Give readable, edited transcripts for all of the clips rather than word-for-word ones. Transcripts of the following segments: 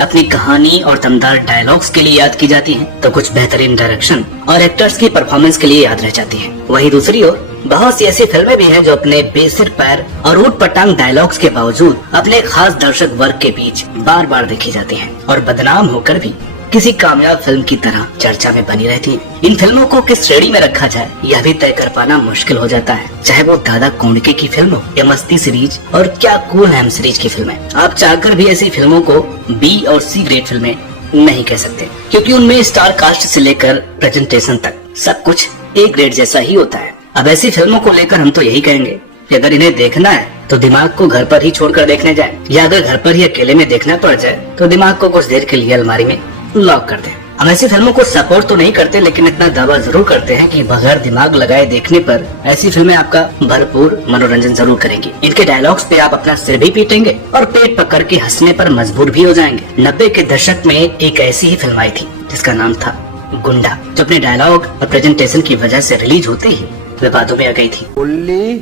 अपनी कहानी और दमदार डायलॉग्स के लिए याद की जाती हैं, तो कुछ बेहतरीन डायरेक्शन और एक्टर्स की परफॉर्मेंस के लिए याद रह जाती हैं। वहीं दूसरी ओर बहुत सी ऐसी फिल्में भी हैं जो अपने बेसिर पैर और ऊट पटांग डायलॉग्स के बावजूद अपने खास दर्शक वर्ग के बीच बार बार देखी जाती हैं और बदनाम होकर भी किसी कामयाब फिल्म की तरह चर्चा में बनी रहती है। इन फिल्मों को किस श्रेणी में रखा जाए यह भी तय कर पाना मुश्किल हो जाता है, चाहे वो दादा कोंडके की फिल्म हो या मस्ती सीरीज और क्या कूल है हम सीरीज की फिल्में। आप चाहकर भी ऐसी फिल्मों को बी और सी ग्रेड फिल्में नहीं कह सकते, क्योंकि उनमें स्टार कास्ट से लेकर प्रेजेंटेशन तक सब कुछ ए ग्रेड जैसा ही होता है। अब ऐसी फिल्मों को लेकर हम तो यही कहेंगे कि अगर इन्हें देखना है तो दिमाग को घर पर ही छोड़कर देखने जाएं, या अगर घर पर ही अकेले में देखना पड़ जाए तो दिमाग को कुछ देर के लिए अलमारी में लॉक कर दें। हम ऐसी फिल्मों को सपोर्ट तो नहीं करते, लेकिन इतना दावा जरूर करते हैं कि बगैर दिमाग लगाए देखने पर ऐसी फिल्में आपका भरपूर मनोरंजन जरूर करेंगी। इनके डायलॉग्स पे आप अपना सिर भी पीटेंगे और पेट पकड़ के हंसने पर मजबूर भी हो जाएंगे। 90 के दशक में एक ऐसी ही फिल्म आई थी जिसका नाम था गुंडा, जो अपने डायलॉग और प्रेजेंटेशन की वजह से रिलीज होते ही विवादों में आ गई थी। उल्ली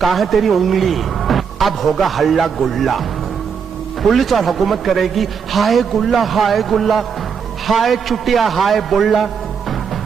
कहाँ तेरी उंगली, अब होगा हल्ला गुल्ला। पुलिस और हुकूमत करेगी हाय गुल्ला हाय चुटिया हाय बुल्ला।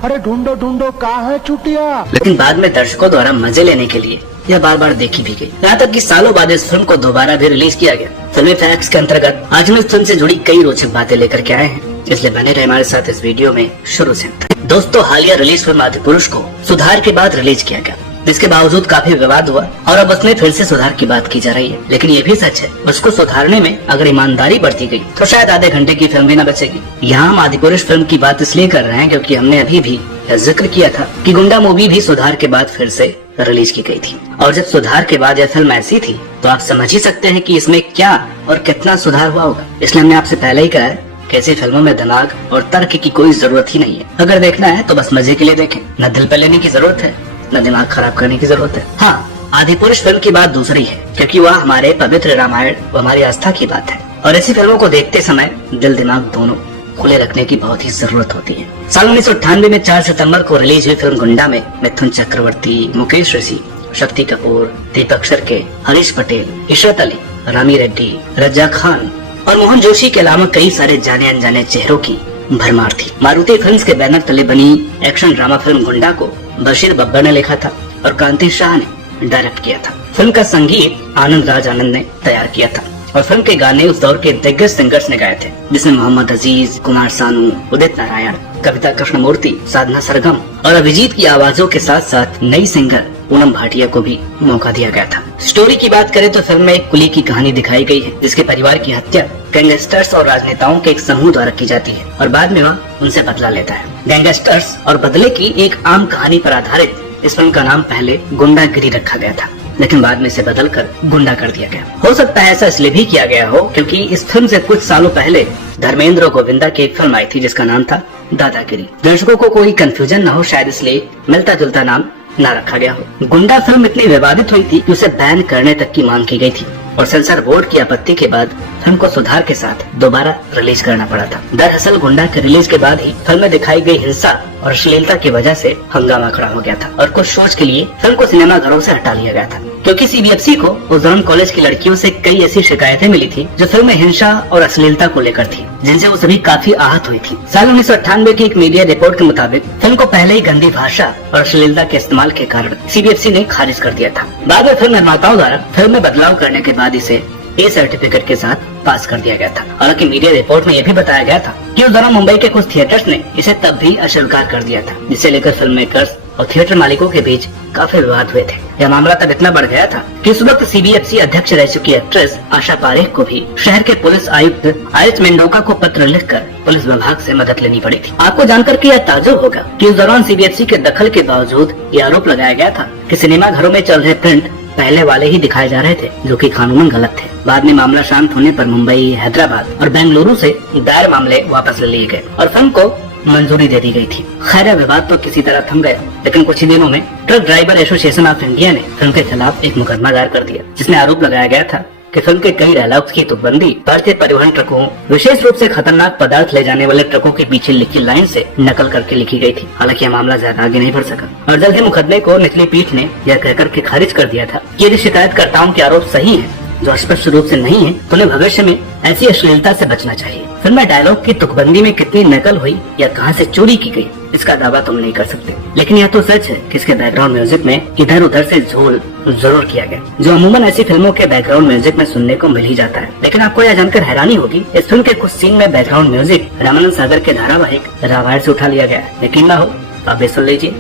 अरे ढूंढो ढूंढो कहाँ है चुटिया। लेकिन बाद में दर्शकों द्वारा मजे लेने के लिए यह बार बार देखी भी गई, यहाँ तक कि सालों बाद इस फिल्म को दोबारा भी रिलीज किया गया। फिल्मी फैक्ट्स के अंतर्गत आज हम इस फिल्म से जुड़ी कई रोचक बातें लेकर के आए हैं, इसलिए बने रहे हमारे साथ इस वीडियो में शुरू से अंत तक। दोस्तों, हालिया रिलीज फिल्म आदिपुरुष को सुधार के बाद रिलीज किया गया, जिसके बावजूद काफी विवाद हुआ और अब उसमें फिर से सुधार की बात की जा रही है। लेकिन ये भी सच है, उसको सुधारने में अगर ईमानदारी बरती गई तो शायद आधे घंटे की फिल्म भी न बचेगी। यहाँ हम आदिपुरुष फिल्म की बात इसलिए कर रहे हैं क्योंकि हमने अभी भी जिक्र किया था कि गुंडा मूवी भी सुधार के बाद फिर से रिलीज की गई थी, और जब सुधार के बाद यह फिल्म ऐसी थी तो आप समझ ही सकते हैं कि इसमें क्या और कितना सुधार हुआ होगा। इसलिए हमने आपसे पहले ही कहा है कि ऐसी फिल्मों में दिमाग और तर्क की कोई जरूरत ही नहीं है। अगर देखना है तो बस मजे के लिए देखें, न दिल पे लेने की जरूरत है न दिमाग खराब करने की जरूरत है। हाँ, आदिपुरुष फिल्म की बात दूसरी है, क्योंकि वह हमारे पवित्र रामायण व हमारी आस्था की बात है, और ऐसी फिल्मों को देखते समय दिल दिमाग दोनों खुले रखने की बहुत ही जरूरत होती है। साल 1998 में 4 सितंबर को रिलीज हुई फिल्म गुंडा में मिथुन चक्रवर्ती, मुकेश ऋषि, शक्ति कपूर, दीपक शर्के, हरीश पटेल, इशरत अली, रामी रेड्डी, रज्जा खान और मोहन जोशी के अलावा कई सारे जाने अनजाने चेहरों की भरमार थी। मारुति फिल्म्स के बैनर तले बनी एक्शन ड्रामा फिल्म गुंडा को बशीर बब्बर ने लिखा था और कांति शाह ने डायरेक्ट किया था। फिल्म का संगीत आनंद राज आनंद ने तैयार किया था और फिल्म के गाने उस दौर के दिग्गज सिंगर्स ने गाए थे, जिसमें मोहम्मद अजीज, कुमार सानू, उदित नारायण, कविता कृष्णमूर्ति, साधना सरगम और अभिजीत की आवाजों के साथ साथ नई सिंगर पूनम भाटिया को भी मौका दिया गया था। स्टोरी की बात करें तो फिल्म में एक कुली की कहानी दिखाई गई है, जिसके परिवार की हत्या गैंगस्टर्स और राजनेताओं के एक समूह द्वारा की जाती है और बाद में वह उनसे बदला लेता है। गैंगस्टर्स और बदले की एक आम कहानी पर आधारित इस फिल्म का नाम पहले गुंडागिरी रखा गया था, लेकिन बाद में इसे बदलकर गुंडा कर दिया गया। हो सकता है ऐसा इसलिए भी किया गया हो क्योंकि इस फिल्म से कुछ सालों पहले धर्मेंद्र गोविंदा की एक फिल्म आई थी जिसका नाम था दादागिरी। दर्शकों को कोई कंफ्यूजन न हो, शायद इसलिए मिलता जुलता नाम न रखा गया हो। गुंडा फिल्म इतनी विवादित हुई थी कि उसे बैन करने तक की मांग की गई थी और सेंसर बोर्ड की आपत्ति के बाद फिल्म को सुधार के साथ दोबारा रिलीज करना पड़ा था। दरअसल गुंडा के रिलीज के बाद ही फिल्म में दिखाई गई हिंसा और अश्लीलता की वजह से हंगामा खड़ा हो गया था और कुछ शोज के लिए फिल्म को सिनेमा घरों से हटा लिया गया था, क्योंकि सीबीएफसी को उस दौरान कॉलेज की लड़कियों से कई ऐसी शिकायतें मिली थी जो फिल्म में हिंसा और अश्लीलता को लेकर थी, जिनसे वो सभी काफी आहत हुई थी। साल 1998 की एक मीडिया रिपोर्ट के मुताबिक फिल्म को पहले ही गंदी भाषा और अश्लीलता के इस्तेमाल के कारण सीबीएफसी ने खारिज कर दिया था। बाद में फिल्म निर्माताओं द्वारा फिल्म में बदलाव करने के बाद इसे ए सर्टिफिकेट के साथ पास कर दिया गया था। हालांकि मीडिया रिपोर्ट में यह भी बताया गया था कि उस दौरान मुंबई के कुछ थिएटर्स ने इसे तब भी अस्वीकार कर दिया था, जिसे लेकर फिल्म मेकर्स और थिएटर मालिकों के बीच काफी विवाद हुए थे। यह मामला तब इतना बढ़ गया था कि उस वक्त सीबीएफसी अध्यक्ष रह चुकी एक्ट्रेस आशा पारेख को भी शहर के पुलिस आयुक्त आरिच मेंडोका को पत्र लिखकर पुलिस विभाग से मदद लेनी पड़ी थी। आपको जानकर के यह ताज्जुब होगा कि उस दौरान सीबीएफसी के दखल के बावजूद ये आरोप लगाया गया था कि सिनेमा घरों में चल रहे प्रिंट पहले वाले ही दिखाए जा रहे थे, जो कि कानूनन गलत थे। बाद में मामला शांत होने पर मुंबई, हैदराबाद और बेंगलुरु से दायर मामले वापस ले लिए गए और फिल्म को मंजूरी दे दी गई थी। खैर, विवाद तो किसी तरह थम गया, लेकिन कुछ ही दिनों में truck driver association of India ने फिल्म के खिलाफ एक मुकदमा दायर कर दिया, जिसमें आरोप लगाया गया था कि फिल्म के कई डायलॉग्स की तुकबंदी भारतीय परिवहन ट्रकों, विशेष रूप से खतरनाक पदार्थ ले जाने वाले ट्रकों के पीछे लिखी लाइन से नकल करके लिखी गई थी। हालांकि यह मामला ज्यादा आगे नहीं बढ़ सका और जल्द ही मुकदमे को निचली पीठ ने यह कहकर के खारिज कर दिया था कि यदि शिकायतकर्ताओं के आरोप सही है जो स्पष्ट रूप से नहीं है तो उन्हें भविष्य में ऐसी अश्लीलता से बचना चाहिए। फिल्म में डायलॉग की तुकबंदी में कितनी नकल हुई या कहां से चोरी की गई, इसका दावा तुम नहीं कर सकते, लेकिन यह तो सच है कि इसके बैकग्राउंड म्यूजिक में इधर उधर से झोल जरूर किया गया, जो अमूमन ऐसी फिल्मों के बैकग्राउंड म्यूजिक में सुनने को मिल ही जाता है। लेकिन आपको यह जानकर हैरानी होगी, इस फिल्म के कुछ सीन में बैकग्राउंड म्यूजिक रामानंद सागर के धारावाहिक रामायण से उठा लिया गया है। यकीन ना हो आप भी सुन लीजिए।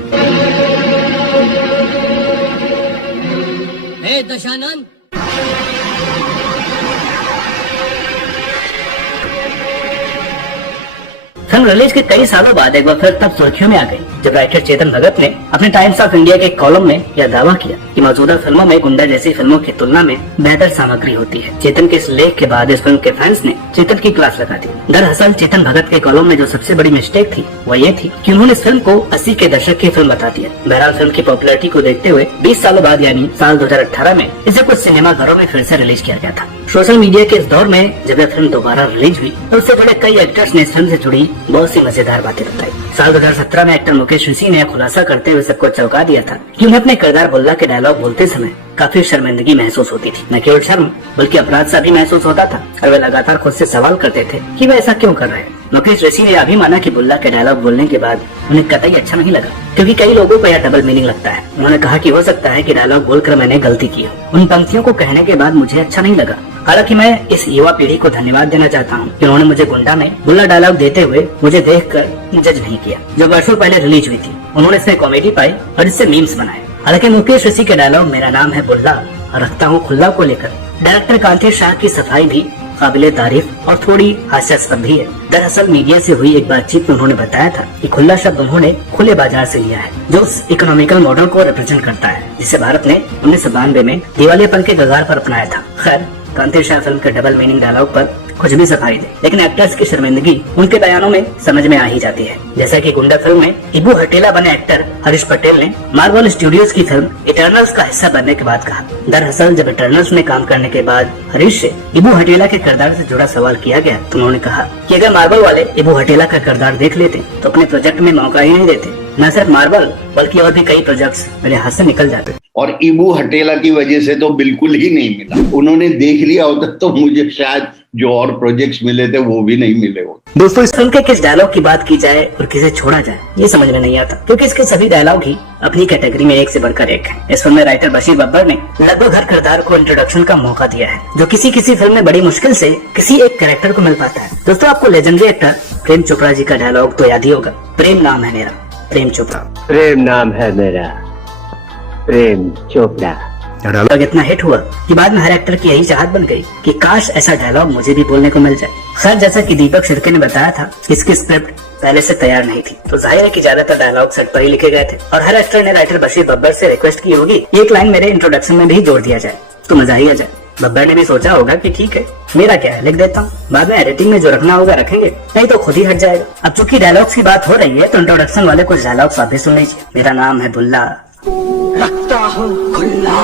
दशानंद फिल्म रिलीज के कई सालों बाद एक बार फिर तब सुर्खियों में आ गई जब राइटर चेतन भगत ने अपने टाइम्स ऑफ इंडिया के कॉलम में यह दावा किया कि मौजूदा फिल्मों में गुंडा जैसी फिल्मों की तुलना में बेहतर सामग्री होती है। चेतन के इस लेख के बाद इस फिल्म के फैंस ने चेतन की क्लास लगा दी। दरअसल चेतन भगत के कॉलम में जो सबसे बड़ी मिस्टेक थी वो ये थी कि उन्होंने इस फिल्म को 80 के दशक की फिल्म बता दिया। बहरहाल फिल्म की पॉपुलैरिटी को देखते हुए 20 सालों बाद यानी साल 2018 में इसे कुछ सिनेमा घरों में फिर से रिलीज किया गया था। सोशल मीडिया के इस दौर में जब यह फिल्म दोबारा रिलीज हुई तो उससे जुड़े कई एक्टर्स ने इस फिल्म से जुड़ी बहुत सी मजेदार बातें बताई। साल 2017 में एक्टर मुकेश ऋषि ने खुलासा करते हुए सबको चौंका दिया था कि उन्हें अपने किरदार बुल्ला के डायलॉग बोलते समय काफी शर्मिंदगी महसूस होती थी। न केवल शर्म बल्कि अपराध सा भी महसूस होता था और वे लगातार खुद से सवाल करते थे कि वे ऐसा क्यों कर रहे हैं। मुकेश ऋषि ने यह भी माना कि बुल्ला के डायलॉग बोलने के बाद उन्हें कतई अच्छा नहीं लगा, क्योंकि कई लोगों को यह डबल मीनिंग लगता है। उन्होंने कहा कि हो सकता है कि डायलॉग बोलकर मैंने गलती की हो। उन पंक्तियों को कहने के बाद मुझे अच्छा नहीं लगा। हालांकि मैं इस युवा पीढ़ी को धन्यवाद देना चाहता हूँ कि उन्होंने मुझे गुंडा में बुल्ला डायलॉग देते हुए मुझे देखकर जज नहीं किया, जो वर्षों पहले रिलीज हुई थी। उन्होंने इसमें कॉमेडी पाई और इससे मीम्स बनाए। हालांकि मुकेश ऋषि के डायलॉग मेरा नाम है बुल्ला और रखता हूँ खुल्ला को लेकर डायरेक्टर कांति शाह की सफाई भी काबिले तारीफ और थोड़ी हास्यास्पद भी है। दरअसल मीडिया से हुई एक बातचीत में उन्होंने बताया था कि खुला शब्द उन्होंने खुले बाजार से लिया है, जो उस इकोनॉमिकल मॉडल को रिप्रेजेंट करता है जिसे भारत ने 1992 में दिवालियापन के कगार पर अपनाया था। खैर, कांति शाह फिल्म के डबल मीनिंग डायलॉग पर कुछ भी सफाई दे, लेकिन एक्टर्स की शर्मिंदगी उनके बयानों में समझ में आ ही जाती है। जैसा कि गुंडा फिल्म में इबू हटेला बने एक्टर हरीश पटेल ने मार्वल स्टूडियोज की फिल्म इटर्नल्स का हिस्सा बनने के बाद कहा। दरअसल जब इटर्नल्स में काम करने के बाद हरीश से इबू हटेला के किरदार से जुड़ा सवाल किया गया तो उन्होंने कहा कि अगर मार्वल वाले इबू हटेला का किरदार देख लेते तो अपने प्रोजेक्ट में मौका ही नहीं देते। न सिर्फ मार्वल बल्कि और भी कई प्रोजेक्ट्स मेरे हाथ से निकल जाते। और इबू हटेला की वजह से तो बिल्कुल ही नहीं मिला। उन्होंने देख लिया होता तो मुझे शायद जो और प्रोजेक्ट्स मिले थे वो भी नहीं मिले होते। दोस्तों, इस फिल्म के किस डायलॉग की बात की जाए और किसे छोड़ा जाए ये समझ में नहीं आता, क्योंकि इसके सभी डायलॉग ही अपनी कैटेगरी में एक से बढ़कर एक है। इस फिल्म में राइटर बशीर बब्बर ने लगभग हर किरदार को इंट्रोडक्शन का मौका दिया है, जो किसी फिल्म में बड़ी मुश्किल से किसी एक कैरेक्टर को मिल पाता है। दोस्तों, आपको लेजेंडरी एक्टर प्रेम चोपड़ा जी का डायलॉग तो याद ही होगा, प्रेम नाम है मेरा प्रेम चोपड़ा। प्रेम नाम है मेरा प्रेम चोपड़ा। डायलॉग इतना हिट हुआ कि बाद में हर एक्टर की यही चाहत बन गई कि काश ऐसा डायलॉग मुझे भी बोलने को मिल जाए। खैर, जैसा कि दीपक शिर्के ने बताया था, इसकी स्क्रिप्ट पहले से तैयार नहीं थी, तो जाहिर है कि ज्यादातर डायलॉग सेट पर ही लिखे गए थे और हर एक्टर ने राइटर बशीर बब्बर से रिक्वेस्ट की होगी एक लाइन मेरे इंट्रोडक्शन में भी जोड़ दिया जाए तो मजा ही आ जाए। बब्बर ने भी सोचा होगा कि ठीक है, मेरा क्या है, लिख देता हूँ, बाद में एडिटिंग में जो रखना होगा रखेंगे, नहीं तो खुद ही हट जाएगा। अब चूंकि डायलॉग्स की बात हो रही है तो इंट्रोडक्शन वाले कुछ डायलॉग्स आप भी सुन लीजिए। मेरा नाम है बुल्ला, रखता हूँ खुल्ला,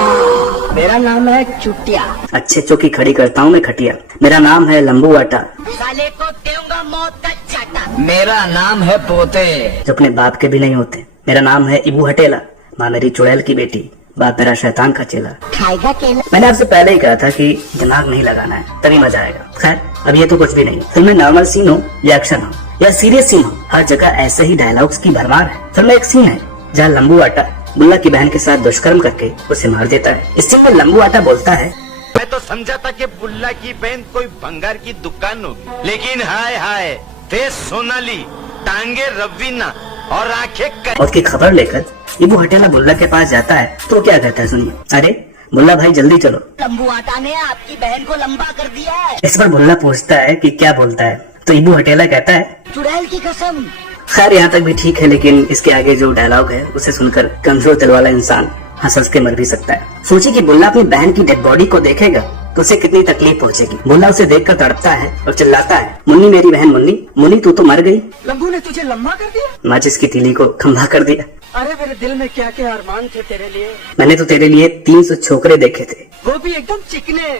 मेरा नाम है चुटिया, अच्छे चौकी खड़ी करता हूँ मैं खटिया, मेरा नाम है लंबू आटा, साले को दूंगा मौत का चाटा, मेरा नाम है पोते, जो अपने बाप के भी नहीं होते, मेरा नाम है इबू हटेला, माँ मेरी चुड़ैल की बेटी, बाप मेरा शैतान का चेला। खाएगा केला। मैंने आपसे पहले ही कहा था कि दिमाग नहीं लगाना है तभी मजा आएगा। खैर, अब ये तो कुछ भी नहीं, फिल्म में नॉर्मल सीन हो या एक्शन हो या सीरियस सीन हो, हर जगह ऐसे ही डायलॉग्स की भरमार है। फिल्म में एक सीन है जहाँ लंबू आटा बुल्ला की बहन के साथ दुष्कर्म करके उसे मार देता है। इस सीन में लंबू आटा बोलता है, मैं तो समझा था कि बुल्ला की बहन कोई भंगार की दुकान होगी, लेकिन हाय हाय फेस सोनाली, टांगे रवीना और आंखें मौत की खबर लेकर इबू हटेला बुल्ला के पास जाता है तो क्या कहता है सुनिए। अरे बुल्ला भाई जल्दी चलो, लंबू आटा ने आपकी बहन को लंबा कर दिया है। इस पर बुल्ला पूछता है कि क्या बोलता है, तो इबू हटेला कहता है चुड़ैल की कसम। खैर, यहाँ तक भी ठीक है, लेकिन इसके आगे जो डायलॉग है उसे सुनकर कमजोर दिल वाला इंसान हंस के मर भी सकता है। सोचिए कि बुल्ला अपनी बहन की डेड बॉडी को देखेगा तो उसे कितनी तकलीफ पहुंचेगी। बुल्ला उसे देखकर तड़पता है और चिल्लाता है, मुन्नी मेरी बहन मुन्नी, मुन्नी तू तो मर गई। लंबू ने तुझे लंबा कर दिया, माचिस की तीली को खंभा कर दिया। अरे मेरे दिल में क्या क्या अरमान थे तेरे लिए, मैंने तो तेरे लिए 300 छोकरे देखे थे, वो भी एकदम चिकने,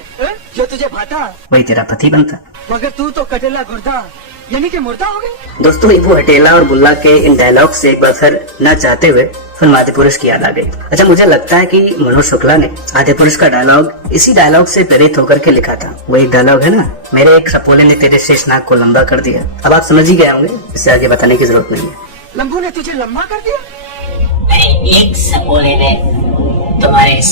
जो तुझे भाता, वही तेरा पति बनता। मगर तू तो कटेला गुर्दा यानी कि मुर्दा हो गया। दोस्तों, इबू हटेला और बुल्ला के इन डायलॉग से एक बार फिर न चाहते हुए फिल्म आदिपुरुष की याद आ गई। अच्छा, मुझे लगता है कि मनोज शुक्ला ने आदिपुरुष का डायलॉग इसी डायलॉग से प्रेरित होकर के लिखा था। वो एक डायलॉग है ना, मेरे एक सपोले ने तेरे शेष नाग को लंबा कर दिया। अब आप समझ ही गए होंगे, इससे आगे बताने की जरूरत नहीं है। लंबू ने तुझे लंबा कर दिया? नहीं, एक सपोले ने तुम्हारे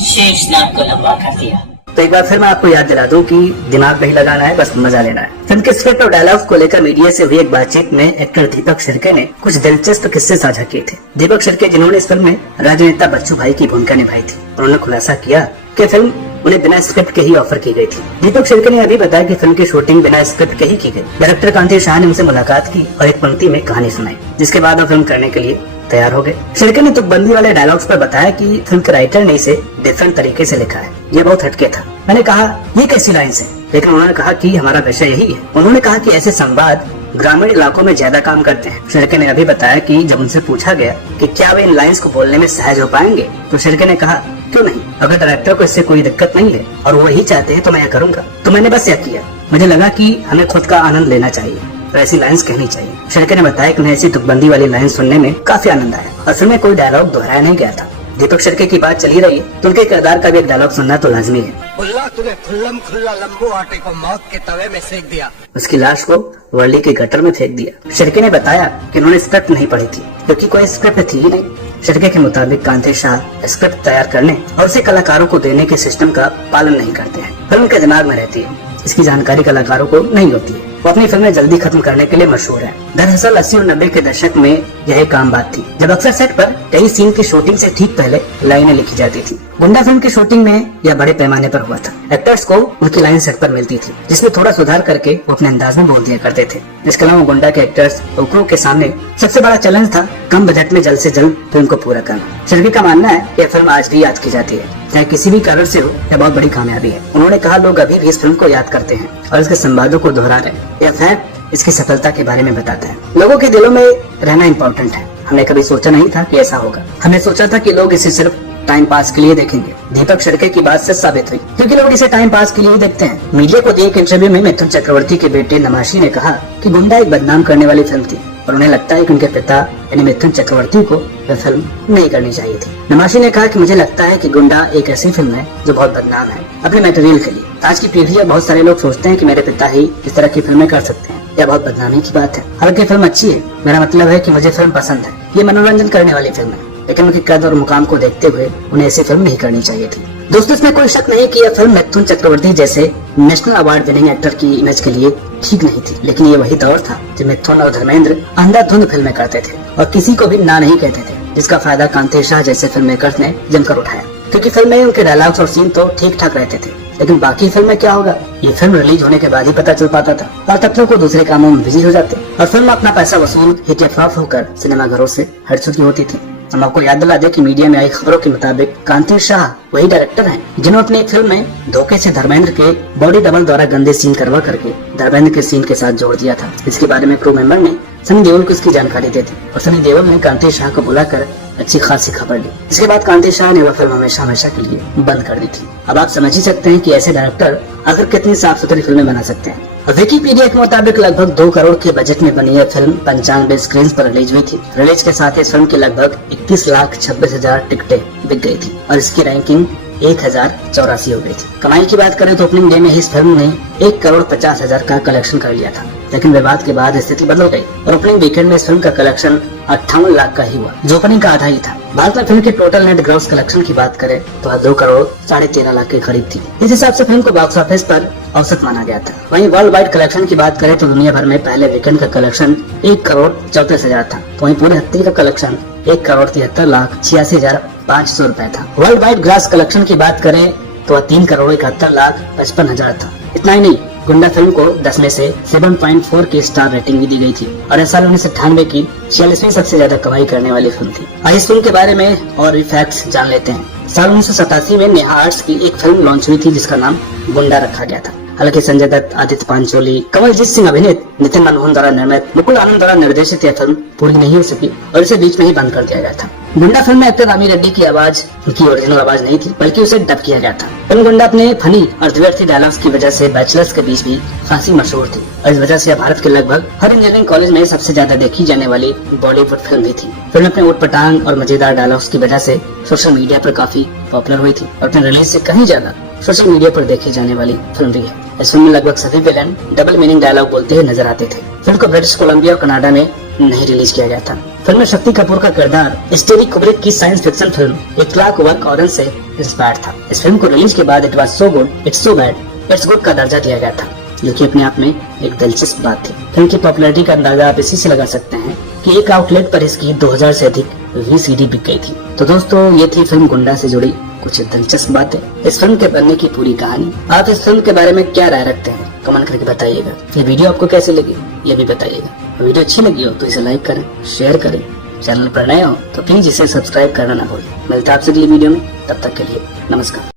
शेष नाग को लंबा कर दिया। तो एक बार फिर मैं आपको याद दिला दूं कि दिमाग नहीं लगाना है, बस मजा लेना है। फिल्म के स्क्रिप्ट और डायलॉग्स को लेकर मीडिया से हुई एक बातचीत में एक्टर दीपक शिर्के ने कुछ दिलचस्प किस्से साझा किए थे। दीपक शिर्के, जिन्होंने इस फिल्म में राजनेता बच्चू भाई की भूमिका निभाई थी, उन्होंने खुलासा किया कि फिल्म उन्हें बिना स्क्रिप्ट के ही ऑफर की गई थी। दीपक शिर्के ने अभी बताया कि फिल्म की शूटिंग बिना स्क्रिप्ट के ही की गई। डायरेक्टर कांति शाह ने उनसे मुलाकात की और एक पंक्ति में कहानी सुनाई, जिसके बाद वो फिल्म करने के लिए तैयार हो गए। शिर्के ने तुकबंदी वाले डायलॉग्स पर बताया कि फिल्म के राइटर ने इसे डिफरेंट तरीके से लिखा है, ये बहुत हटके था। मैंने कहा ये कैसी लाइन है, लेकिन उन्होंने कहा कि हमारा विषय यही है। उन्होंने कहा कि ऐसे संवाद ग्रामीण इलाकों में ज्यादा काम करते हैं। शिर्के ने अभी बताया कि जब उनसे पूछा गया कि क्या वे इन लाइन्स को बोलने में सहज हो पाएंगे, तो शिर्के ने कहा क्यों नहीं, अगर डायरेक्टर को इससे कोई दिक्कत नहीं है और वो यही चाहते हैं तो मैं यह करूंगा। तो मैंने बस यह किया। मुझे लगा कि हमें खुद का आनंद लेना चाहिए और ऐसी लाइन्स कहनी चाहिए। शिर्के ने बताया कि उन्हें ऐसी तुकबंदी वाली लाइन सुनने में काफी आनंद आया और फिल्म में कोई डायलॉग दोहराया नहीं गया था। दीपक शिर्के की बात चली रही है तो उनके किरदार का भी एक डायलॉग सुनना तो लाजमी है। खुल्ला तूने खुल्लम खुल्ला लंबू आटे को मौत के तवे में सेक दिया। उसकी लाश को वर्ली के गटर में फेंक दिया। शिर्के ने बताया कि उन्होंने स्क्रिप्ट नहीं पढ़ी थी क्योंकि कोई स्क्रिप्ट थी ही नहीं। शिर्के के मुताबिक कांति शाह स्क्रिप्ट तैयार करने और उसे कलाकारों को देने के सिस्टम का पालन नहीं करते हैं। फिल्म के दिमाग में रहती है, इसकी जानकारी कलाकारों को नहीं होती है। वो अपनी फिल्में जल्दी खत्म करने के लिए मशहूर है। दरअसल 80 और 90 के दशक में यह एक आम बात थी, जब अक्सर सेट पर कई सीन की शूटिंग से ठीक पहले लाइनें लिखी जाती थी। गुंडा फिल्म की शूटिंग में यह बड़े पैमाने पर हुआ था। एक्टर्स को उनकी लाइन सेट पर मिलती थी, जिसमें थोड़ा सुधार करके वो अपने अंदाज में बोल दिया करते थे। इसके अलावा गुंडा के एक्टर्स लोगों के सामने सबसे बड़ा चैलेंज था कम बजट में जल्द से जल्द फिल्म को पूरा करना। शिर्के का मानना है कि यह फिल्म आज भी याद की जाती है, चाहे किसी भी कारण से हो, यह बहुत बड़ी कामयाबी है। उन्होंने कहा लोग अभी भी इस फिल्म को याद करते हैं और इसके संवादों को दोहरा रहे हैं। यह फैक्ट इसकी सफलता के बारे में बताता है। लोगों के दिलों में रहना इम्पोर्टेंट है। हमने कभी सोचा नहीं था कि ऐसा होगा। हमने सोचा था कि लोग इसे सिर्फ टाइम पास के लिए देखेंगे। दीपक शिर्के की बात सच साबित हुई, क्योंकि लोग इसे टाइम पास के लिए ही देखते हैं। मीडिया को दिए एक इंटरव्यू में मिथुन चक्रवर्ती के बेटे नमाशी ने कहा कि गुंडा एक बदनाम करने वाली फिल्म थी और उन्हें लगता है कि उनके पिता यानी मिथुन चक्रवर्ती को यह फिल्म नहीं करनी चाहिए थी। नमाशी ने कहा कि मुझे लगता है कि गुंडा एक ऐसी फिल्म है जो बहुत बदनाम है अपने मटेरियल के लिए। आज की पीढ़ी और बहुत सारे लोग सोचते हैं कि मेरे पिता ही इस तरह की फिल्में कर सकते हैं। यह बहुत बदनामी की बात है। हालांकि फिल्म अच्छी है, मेरा मतलब है कि मुझे फिल्म पसंद है। ये मनोरंजन करने वाली फिल्म है, लेकिन उनकी कद और मुकाम को देखते हुए उन्हें ऐसी फिल्म नहीं करनी चाहिए थी। दोस्तों, इसमें कोई शक नहीं कि यह फिल्म मिथुन चक्रवर्ती जैसे नेशनल अवार्ड विनिंग एक्टर की इमेज के लिए ठीक नहीं थी, लेकिन ये वही दौर था जब मिथुन और धर्मेंद्र अंधाधुंध फिल्में करते थे और किसी को भी ना नहीं कहते थे, जिसका फायदा कांति शाह जैसे फिल्म मेकर्स ने जमकर उठाया। क्योंकि फिल्म में उनके डायलॉग्स और सीन तो ठीक ठाक रहते थे, लेकिन बाकी फिल्म में क्या होगा ये फिल्म रिलीज होने के बाद ही पता चल पाता था और तब तक वो दूसरे कामों में बिजी हो जाते और फिल्म अपना पैसा वसूल हिट या फ्लॉप होकर सिनेमाघरों से हट चुकी होती थी। हम आपको याद दिला दे कि मीडिया में आई खबरों के मुताबिक कांति शाह वही डायरेक्टर हैं जिन्होंने अपनी फिल्म में धोखे से धर्मेंद्र के बॉडी डबल द्वारा गंदे सीन करवा करके धर्मेंद्र के सीन के साथ जोड़ दिया था। इसके बारे में क्रू मेंबर ने सनी देओल को इसकी जानकारी दी थी और सनी देओल ने कांति शाह को बुलाकर अच्छी खासी खबर ली। इसके बाद कांति शाह ने वह फिल्म हमेशा हमेशा के लिए बंद कर दी थी। अब आप समझ ही सकते हैं कि ऐसे डायरेक्टर आखिर कितनी साफ सुथरी फिल्में बना सकते हैं। विकिपीडिया के मुताबिक लगभग 2 करोड़ के बजट में बनी यह फिल्म 95 स्क्रीन पर रिलीज हुई थी। रिलीज के साथ इस फिल्म की लगभग 21,26,000 टिकटें बिक गई थी और इसकी रैंकिंग 1084 हो गई थी। कमाई की बात करें तो ओपनिंग डे में इस फिल्म ने 1,50,00,000 का कलेक्शन कर लिया था, लेकिन विवाद के बाद स्थिति बदल गई और ओपनिंग वीकेंड में इस फिल्म का कलेक्शन 58 लाख का ही हुआ, जो ओपनिंग का आधा ही था। भारत में फिल्म के टोटल नेट ग्रॉस कलेक्शन की बात करें तो 2 करोड़ 13.5 लाख के करीब थी। इस हिसाब से फिल्म को बॉक्स ऑफिस पर औसत माना गया था। वहीं वर्ल्ड वाइड कलेक्शन की बात करें तो दुनिया भर में पहले वीकेंड का कलेक्शन 1,34,000 था, तो वहीं पूरे हफ्ते का कलेक्शन 1,73,86,500 रुपए था। वर्ल्ड वाइड ग्रॉस कलेक्शन की बात करें तो 3,71,55,000 था। इतना ही नहीं, गुंडा फिल्म को 10 में से 7.4 की स्टार रेटिंग भी दी गई थी और इस साल 1998 की 46वीं सबसे ज्यादा कमाई करने वाली फिल्म थी। आइए इस फिल्म के बारे में और भी फैक्ट्स जान लेते हैं। साल 1987 में नेहा आर्ट्स की एक फिल्म लॉन्च हुई थी जिसका नाम गुंडा रखा गया था। हालांकि संजय दत्त, आदित्य पांचोली, कमलजीत सिंह अभिनीत, नितिन मनमोहन द्वारा निर्मित, मुकुल आनंद द्वारा निर्देशित यह फिल्म पूरी नहीं हो सकी और इसे बीच में ही बंद कर दिया गया था। गुंडा फिल्म में एक्टर रामी रेड्डी की आवाज उनकी ओरिजिनल आवाज नहीं थी, बल्कि उसे डब किया गया था। फिल्म गुंडा अपने फनी और द्व्यर्थी डायलॉग्स की वजह से बैचलर्स के बीच भी खासी मशहूर थी और इस वजह से भारत के लगभग हर इंजीनियरिंग कॉलेज में सबसे ज्यादा देखी जाने वाली बॉलीवुड फिल्म भी थी। फिल्म अपने ऊटपटांग और मजेदार डायलॉग्स की वजह से सोशल मीडिया पर काफी पॉपुलर हुई थी और अपने रिलीज से कहीं ज्यादा सोशल मीडिया पर देखी जाने वाली फिल्म भी है। इस फिल्म में लगभग सभी विलेन डबल मीनिंग डायलॉग बोलते हुए नजर आते थे। फिल्म को ब्रिटिश कोलंबिया और कनाडा में नहीं रिलीज किया गया था। फिल्म में शक्ति कपूर का किरदार स्टेरी कुब्रिक की science fiction film A Clockwork Orange से इंस्पायर्ड था। इस फिल्म को रिलीज के बाद it was so good it's so bad it's good का दर्जा दिया गया था, जो कि अपने आप में एक दिलचस्प बात थी। फिल्म की पॉपुलैरिटी का अंदाजा आप इसी से लगा सकते हैं कि एक आउटलेट पर इसकी 2000 से अधिक VCD बिक गई थी। तो दोस्तों, ये थी फिल्म गुंडा से जुड़ी कुछ दिलचस्प बातें, इस फिल्म के बनने की पूरी कहानी। आप इस फिल्म के बारे में क्या राय रखते हैं कमेंट करके बताइएगा। ये वीडियो आपको कैसी लगी ये भी बताइएगा। वीडियो अच्छी लगी हो तो इसे लाइक करें, शेयर करें। चैनल पर नए हो तो प्लीज इसे सब्सक्राइब करना ना भूलें। मिलते हैं आपसे अगली वीडियो में, तब तक के लिए नमस्कार।